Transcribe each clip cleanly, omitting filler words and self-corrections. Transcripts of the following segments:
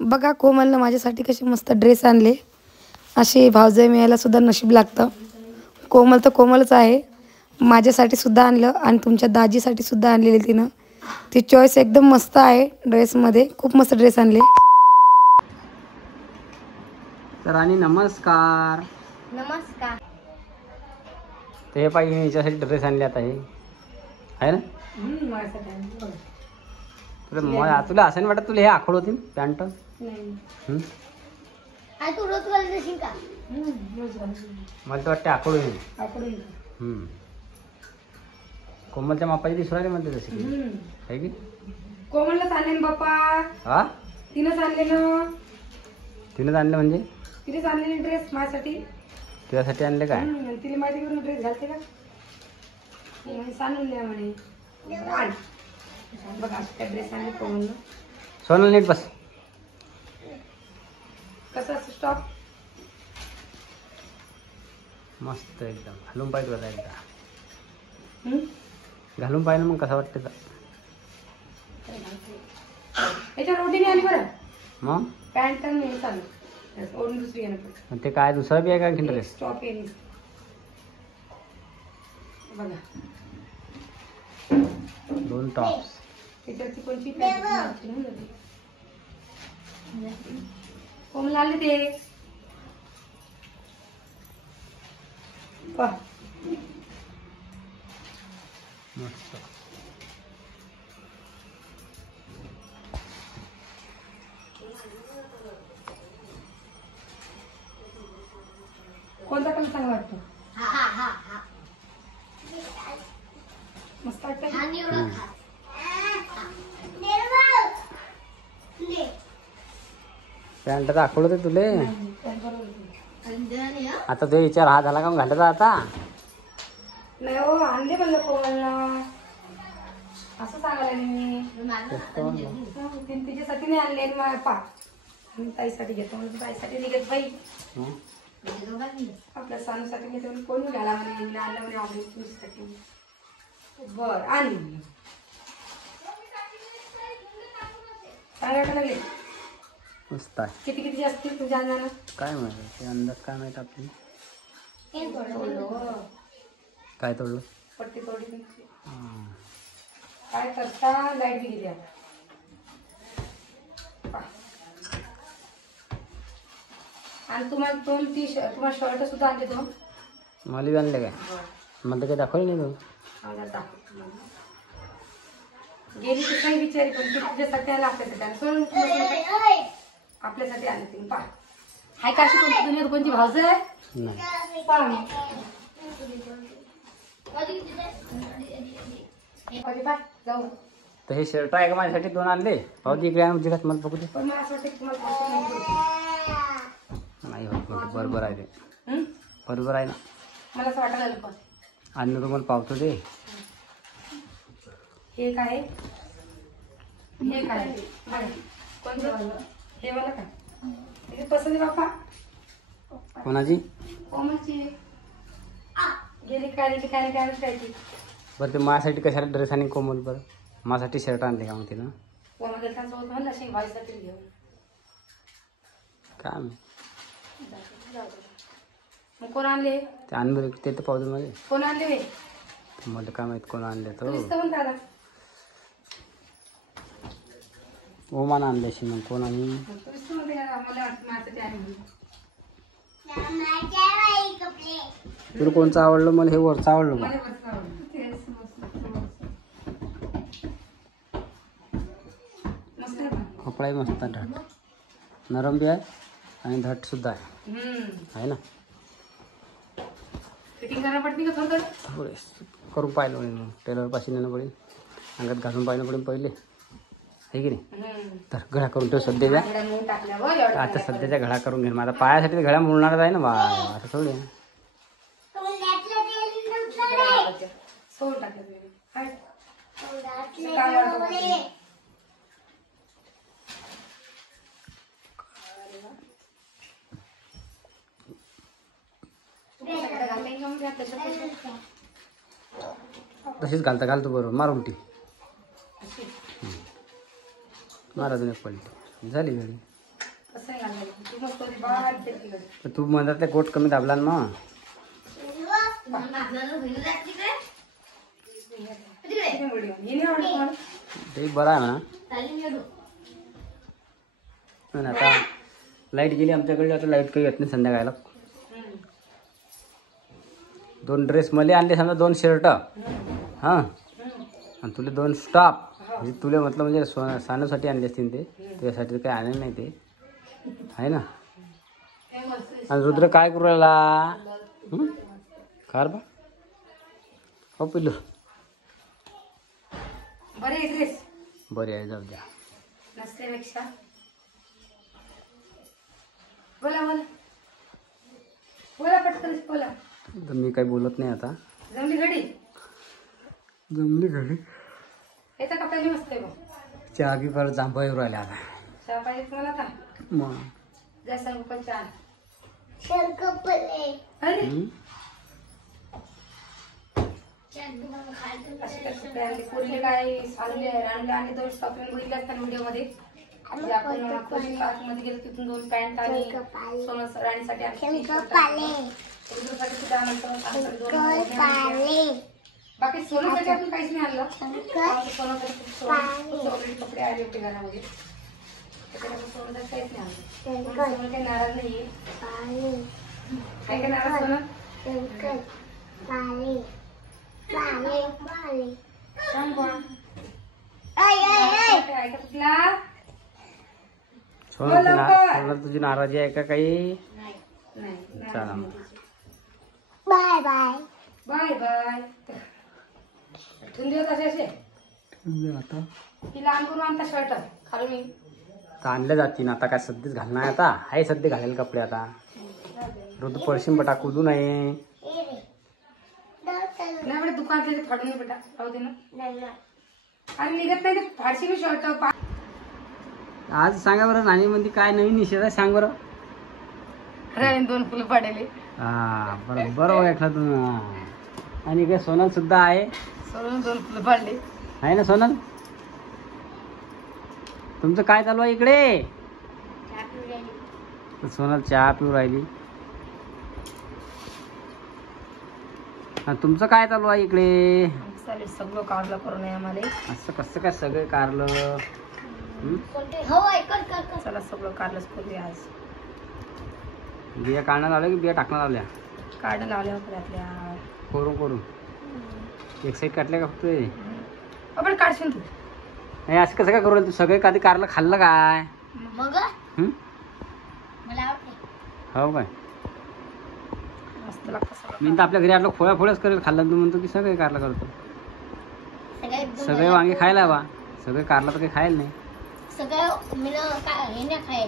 बघा कोमलनं माझ्यासाठी कसे मस्त ड्रेस आणले. असे भावजय मिळायला सुद्धा नशीब लागतं. कोमल तर कोमलच आहे. माझ्यासाठी सुद्धा आणलं आणि तुमच्या दाजीसाठी सुद्धा आणलेले तिनं. ती चॉईस एकदम मस्त आहे ड्रेसमध्ये. खूप मस्त ड्रेस आणले. तर आणि नमस्कार. नमस्कार. ते पाहिजे याच्यासाठी ड्रेस आणले आता हे आहे ना. तुला असं नाही वाटत तुला हे आखड होती पॅन्ट. मला तर वाटते आखड होईल. कोमलच्या मापाची दिसू राहिली म्हणते तशी आहे की. कोमलला आणले बाप्पा. हा तिनंच आणले ना. तिनंच आणलं म्हणजे तिनेच आणलेली ड्रेस माझ्यासाठी. तुझ्यासाठी आणले काय. तिला माहिती करून ड्रेस घालते का सांगून द्या म्हणे. बघा काय ड्रेस आणले कोमलनं. सोनल नीट बस. कसं असं स्टॉप मस्त एकदम घालून पाहिजे होता एकदा. घालून पाहिजे मग कसं वाटतं. याच्या रोटीने आली बरं. मग पॅन्ट नाही चालू ओढून दुसरी येणं. ते काय दुसरं बी आहे का ड्रेस. स्टॉप येईल बघा. 2 टॉप्स. त्याच्यावरती कोणती कोमल आले ते मस्त. कोणता कलर चांगला वाटतो. मस्त वाटतं. पॅन्ट दाखवलं ते तुले. आता तो विचार हा झाला का मग घालायचा आता. नाही हो आणले म्हणलं कोमलला असं सांगायला मी. तिच्यासाठी नाही आणले पा ताईसाठी घेतो म्हणजे ताईसाठी नाही घेत बाई. आपल्या सानूसाठी घेतो म्हणजे कोण घ्यायला म्हणे आणलं म्हणे आवडेल तुझ्यासाठी. बरं आणली काय वाटायला लागले. मस्त आहे. किती किती असतील तुझ्या अंदाजानं काय माहिती ते अंदाज काय माहित आपली. काय तोडलं. पट्टी तोडली. काय करता लाईट बी गेली. आणि तुम्हाला 2 टी-शर्ट तुम्हाला शर्ट सुद्धा आणले 2. मला बी आणले काय. मला काही दाखवलं नाही तू. गेली तर काही विचारी पण तुझ्यासाठी आला आपल्यासाठी आले तुम्ही पा. हाय का अशी कोणती दुनियात कोणती भावज आहे जाऊ. तर हे शर्ट आहे का माझ्यासाठी 2 आणले. पाहू इकडे आण जगात मला बघू दे. पण मला असं वाटतं तुम्हाला नाही होत बरोबर आहे ते. बरोबर आहे ना. मला असं वाटायला पण अन्न तुम्हाला पावतो ते. हे काय हे काय कोणतं हे मला काय हे पसंत आहे बाप्पा. कोणाची. कोमलची. गेली काय करायची. बरं ते माझ्यासाठी कशाला ड्रेस आणि कोमल बरं माझ्यासाठी शर्ट आणले का मग तिनं. कोमल त्यांचं म्हणलं अशी व्हायसाठी घेऊन काय मग कोण आणले ते अनबर ते तर पावतो मध्ये. कोण आणले वे मला काय माहित कोण आणले. तो म्हणता ओमान आणल्याशी मग कोण आणि तुला कोणचं आवडलं. मला हे वरचं आवडलं. मग कपडाही मस्त आहे. धट नरम बी आहे आणि धट सुद्धा आहे ना. फिटिंग करायला पडते का थोडं थोडे करून पाहिलं पडेल. टेलर पाशी नेणं पडेल. अंगात घालून पाहिलं पडेल पहिले आहे की नाही. तर घडा करून ठेव सध्याच्या. आता सध्याच्या घडा करून घे. माझा पायासाठी घड्या मुळणारच आहे ना बा. असं थोडे तशीच घालतो बरोबर. मार उलटी मारा. अजून एक पलटी झाली घडी. तर तू म्हणतात ते गोट कमी दाबला ना मग. ते बरं आहे म्हणा. पण आता लाईट गेली आमच्याकडे, आता लाईट काही येत नाही संध्याकाळला. 2 ड्रेस मला आणले समजा, 2 शर्ट हां, आणि तुला 2 स्टॉप. म्हणजे तुला म्हटलं म्हणजे सानूसाठी आणले असतील ते, तुझ्यासाठी काही आणले नाही ते आहे ना. आणि रुद्र काय करू राहिला कार बा हो पिल्लू. बरे आहे, जाऊ द्या. नसल्यापेक्षा बोला बोला बोला पटकन बोला. तर मी काही बोलत नाही आता. जमली घडी याचा कपड्याची मस्त आहे बघ. चहा की परत जांभा येऊ राहिल्या आता. चहा पाहिजे तुम्हाला आता मग जा सांगू पण चहा. हम्म? पोरीले काय आणले राणीला आणि 2 टॉपिंग बघितले असतात व्हिडिओ-मध्ये. जे आपण खोली पार्कमध्ये गेलो तिथून 2 पॅन्ट आणि सोनं राणीसाठी आणली. सुद्धा आणलं. बाकी सोन्यासाठी आपण काहीच नाही आणलं. सोन्यासाठी ऑलरेडी कपडे आले होते घरामध्ये, त्याच्यामध्ये सोन्यासाठी काहीच नाही आणलं. सोनं काही नाराज नाहीये. काय काय नाराज सोनं सांग बा. काय का तुला सोनं तुझी नाराजी आहे का काही? चला मग बाय बाय बाय बाय. ठेवून देऊ तसे आता ती लहान करून आणता शर्ट खालून. तर आणल्या जातील आता. काय सध्याच घालणार आता आहे, सध्या घालेल कपडे आता. रोज पडशील बटा, कुदू नये. नाही बेटा दुकानात फाडून ये बेटा, राहू दे ना. अरे निघत नाही ते फाडशी मी शर्ट. आज सांगा बरं नानी मध्ये काय नवीन निषेध आहे सांग बरं. अरे 2 फुलं पाडले. हा बरोबर ओळखला तू. आणि काय सोनल सुद्धा आहे. सोनल 2 फुलं पाडले आहे ना सोनल. तुमचं काय चालू आहे इकडे? सोनल चहा पिऊ राहिली. तुमचं काय चालू आहे इकडे? सगळं कारलं करून आम्हाला. असं कसं काय सगळं कारलं? चला सगळं कारलंच करूया आज. बिया काढण्यात आल्या की बिया टाकण्यात आल्या? काढणं लावल्या होत्या आपल्या करून एक साईड काढल्या का फक्त? आपण काढशील तू. नाही असं कसं काय करू राहिली तू? सगळे कधी कारलं खाल्लं काय? मग हो काय? मस्त लागतं सगळं. मी तर आपल्या घरी आटलं फोळ्याच करेल खाल्लं. तू म्हणतो की सगळे कारलं करतो. सगळे वांगे खायला बा, सगळे कारला तर काही खायला नाही. सगळं मी खायला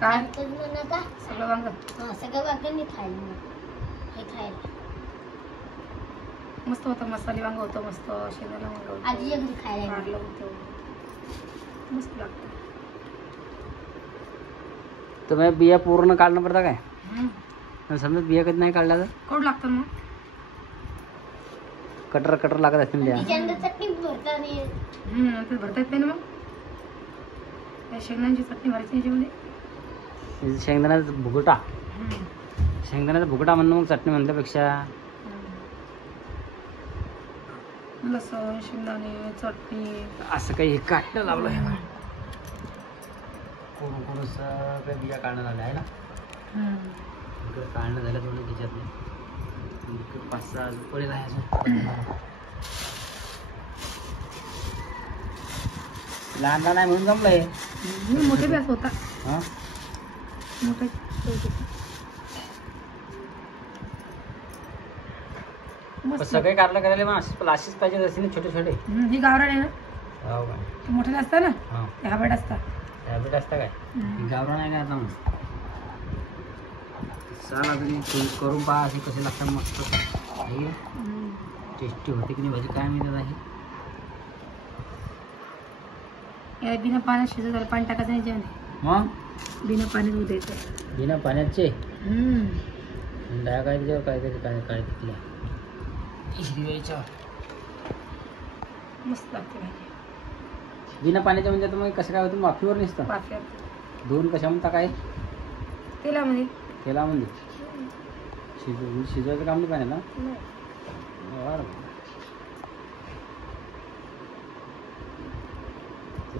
काय सगळं वांग सगळं वांग खायला. हे खायला मस्त होतं. मसाले वांग होतं मस्त. शेंगाला वांग आजी घरी खायला होतं. मस्त लागतं. तर मग बिया पूर्ण काढणं पडतं काय? समजा बिया कधी नाही काढल्या तर कोण लागतं मग? कटर लागत असतील बिया. चटणी भरता येत नाही ना मग. शेंगदाण्याची चटणी भरायची याच्यामध्ये. शेंगदाण्याचा भुगटा म्हणणं मग चटणी म्हणल्यापेक्षा. लसूण शेंगदाणे चटणी असं काही हे काढणं लावलं आहे. कोण सगळ्या बिया काढणं झाल्या आहे ना. काढणं झालं थोडं त्याच्यातले 5-6 पडेल आहे अजून. लहान नाही म्हणून जमलंय. मोठे बॅस होता. हा मोठे सगळे कारलं करायला मग अशीच पाहिजे असते ना छोटे छोटे. ही गावरान आहे ना. हो काय? मोठे असतात ना. हा हॅबिट असतात. हॅबिट असतं काय? गावरान आहे का आता मग? चला तुम्ही करून पहा अशी कशी लागतात मस्त. टेस्टी होते की नाही भाजी काय मिळत आहे. बिना पाण्यात शिजत झालं. पाणी टाकायचं नाही जेवण. मग बिना पाण्यात उद्यायचं. बिना पाण्याचे डाळ काय त्याच्यावर काहीतरी काय तिथल्या हिरव्याच्या मस्त लागते भाजी. बिना पाण्याचं म्हणजे मग कसं काय होतं? वाफीवर नसतं. वाफ्यात दोन कशामध्ये टाकाय तेलामध्ये. तेलामध्ये शिजवायचं काम नाही पाहिजे ना. बरं.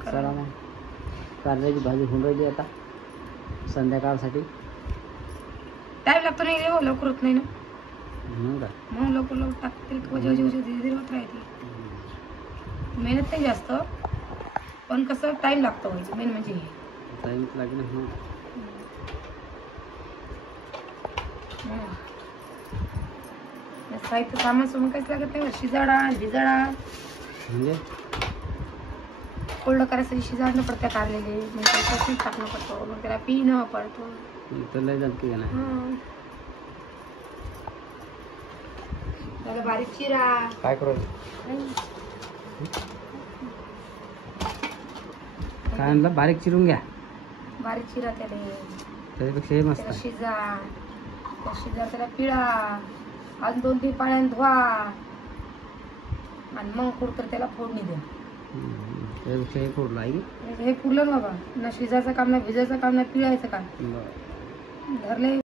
चला मग कारल्याची भाजी होऊन राहिली आता संध्याकाळसाठी. टाईम लागतो नाही रे, लवकर होत नाही ना. म्हणून काय म्हणून लवकर लवकर टाकतील धीरे धीरे होत राहते. मेहनत नाही जास्त, पण कसं टाईम लागतो व्हायचं मेन म्हणजे हे. टाईम लागेल ना. साहित्य सामान सोडून काहीच लागत नाही. शिजाडा भिजाडा म्हणजे कोल्ड करायसाठी शिजाडणं पडतं कारलेले, मग त्याच्यात टाकणं पडतो, मग त्याला पिणं पडतो. तर लय जमते का नाही. त्याला बारीक चिरा. काय करू काय म्हणलं बारीक चिरून घ्या. बारीक चिरा त्याला, त्याच्यापेक्षा हे मस्त त्याला आहे. शिजा त्याला पिळा, अजून 2-3 पाण्याने धुवा आणि मग कुठतर त्याला फोडणी द्या. त्याच्यापेक्षा हे पुरलं आहे की. हे पुरलं ना बाबा. ना शिजायचं काम, ना भिजायचं काम, ना पिळायचं काम. बरं. धरले